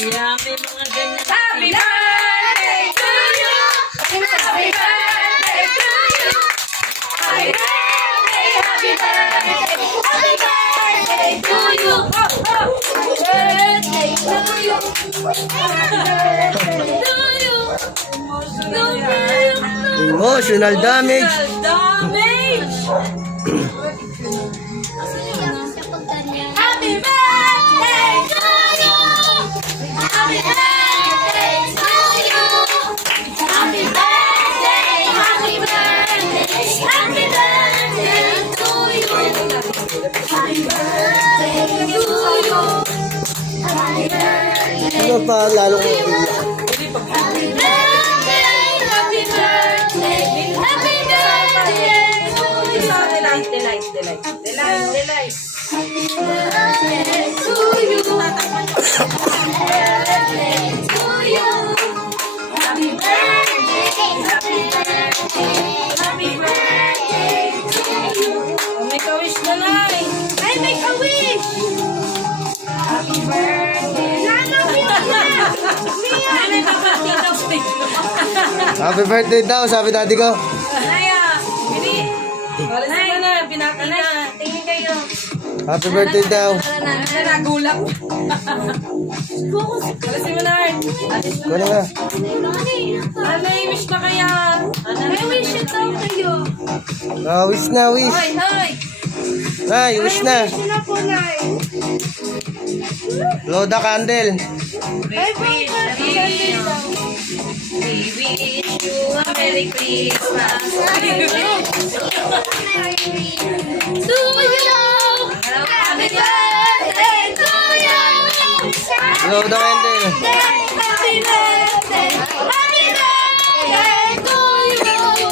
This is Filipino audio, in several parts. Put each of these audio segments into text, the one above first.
Kaya may mga ganyan. Happy birthday to you! Happy birthday to you! Happy birthday, happy birthday, happy birthday to you! Happy birthday to you! To you! To you! Emotional damage. Damage! Happy birthday to you! Happy birthday to you! Happy birthday, happy birthday, happy birthday to you! Happy birthday to you! Happy birthday! Ano pa lalo kong iiyak? Happy birthday, happy birthday, happy birthday to you! Delight. Happy birthday to you! Happy birthday to you! Happy birthday, happy birthday, happy birthday to you! Make a wish na lang. Ay, make a wish! Happy birthday! Nanong yun na! Nanay, babati daw. Happy birthday daw, sabi daddy ko. Naya, bini. Wala si na, pinati na. Tingin kayo. Happy birthday daw. Nagulat. Wala si Manard. Kunin mo na. Nanay, wish na kaya. May wish ito kayo. Wish na, wish. Hoy, hoy. Nay, wish na. Sino po, Nay? Blow the candle. Ay, We wish you a Merry Christmas. to you! Happy birthday to you! Blow the candle. Happy birthday! Happy birthday to you!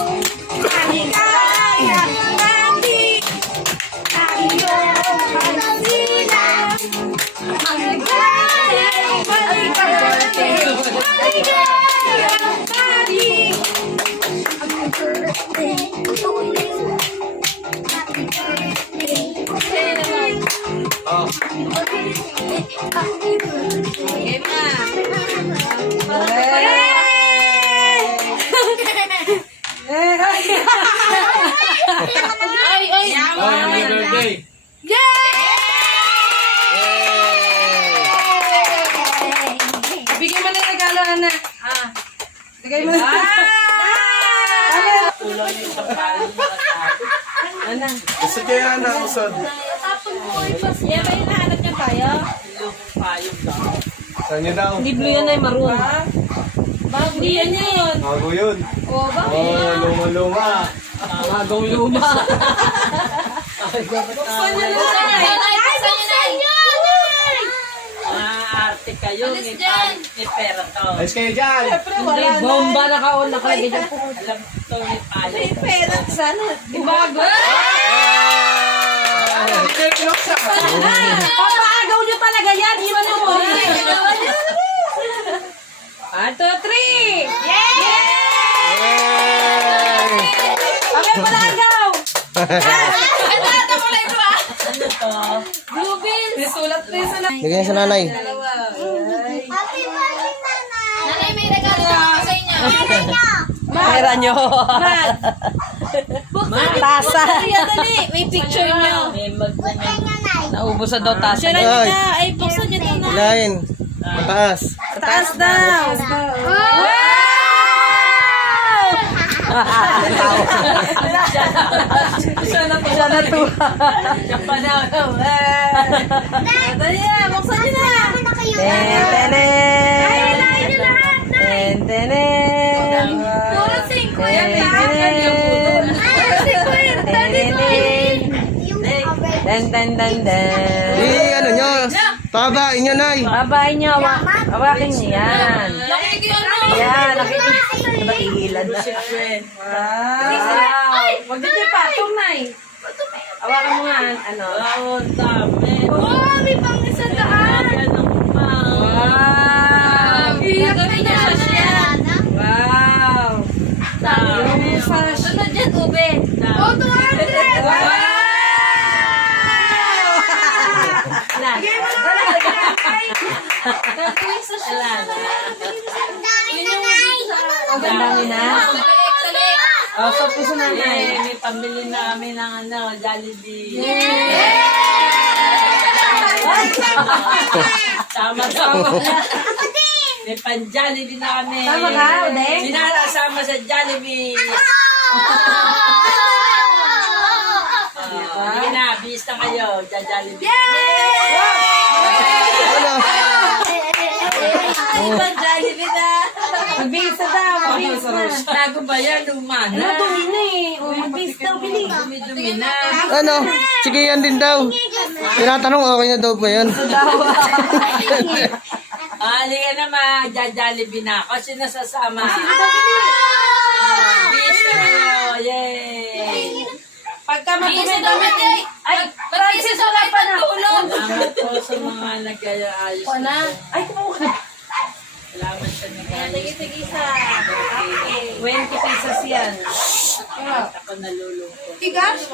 Maligaya, happy! Happy birthday, happy birthday! Maligaya, happy! Happy birthday to you! Happy birthday! Happy birthday! Ay! Happy birthday. Bigyan mo na yung regalo, Ana. Bigay mo na. Ana. Gusto kaya na, usod. Yan ba yung nahanap niya tayo? Saan niyo daw? Hindi blue yan ay maroon. Bago yan yun. Bago yun. O, bakit? Oh, luma-luma. Bagong luma. Buksan niyo na. Buksan niyo! Arte kayo. Alis dyan. May pera to. Ayos kayo dyan. Hindi, bomba naka-on nakalagay dyan. Alam to, may pala. May pera sana. Di bago. Papaagaw niyo talaga yan. Iwan niyo mo. 1, 2, 3. Yay! Okay, palagaw! Ito pala ito ah! Ano to? Blue bills! May sulat na yung sulat. Bigyan sa nanay. Happy birthday, Nanay! Nanay, may regalo ako sa inyo. Pera nyo. Buksan niyo. Tasa. Buksan niyo, dali. May picture niyo. May mag naubos na daw tasa. Picture niyo na. Ay, buksan niyo to na. Ilahin. Mataas. Taas daw. Siya na to. Siya pa daw. Dali na, buksan niyo na. Ay, hilahin niyo lahat, Nay. Puro 5 yan, Nay. Puro 50. Ano nyo? Pabain nyo, nay. Babae niyo, hawakin niyo yan. Yan, nakikilad na. Ay! Huwag din yung patong, Nay. Hawakan mo nga, ano. Oo, dami. Wow, may pang 100. Wow! Gagawin niya siya. Wow! Dami. Sunod dyan, ube. Oh, 200! Wow! Wala na. Ang dami na. Oh, sa puso nanay. May pambili na kami ng Jollibee. Sama-sama. May pan-Jollibee na kami. Sama ka, Odeng? Sinasama sa Jollibee. Hindi na, bis na kayo. Jollibee. Ano? Pan-Jollibee na. Magbihis na daw, magbihis na. Tago ba yan? Lumana. Ano, dumi na eh. O, magbihis daw, bilis. Dumi-dumi na. Ano? Sige yan din daw. Tinatanong okay na daw ba yan? Halika naman, Jollibee na ako. Sino sasama? Bis na kayo. Yay! Pagka madumi-dumi. Ay, Francis, wala pa na. Salamat po sa mga nag-ayos. Wala. Ay, kumuha. Salamat sa nag-ayos. Tig-isa. 20 pesos yan. Ako nalulungkot. Tigas?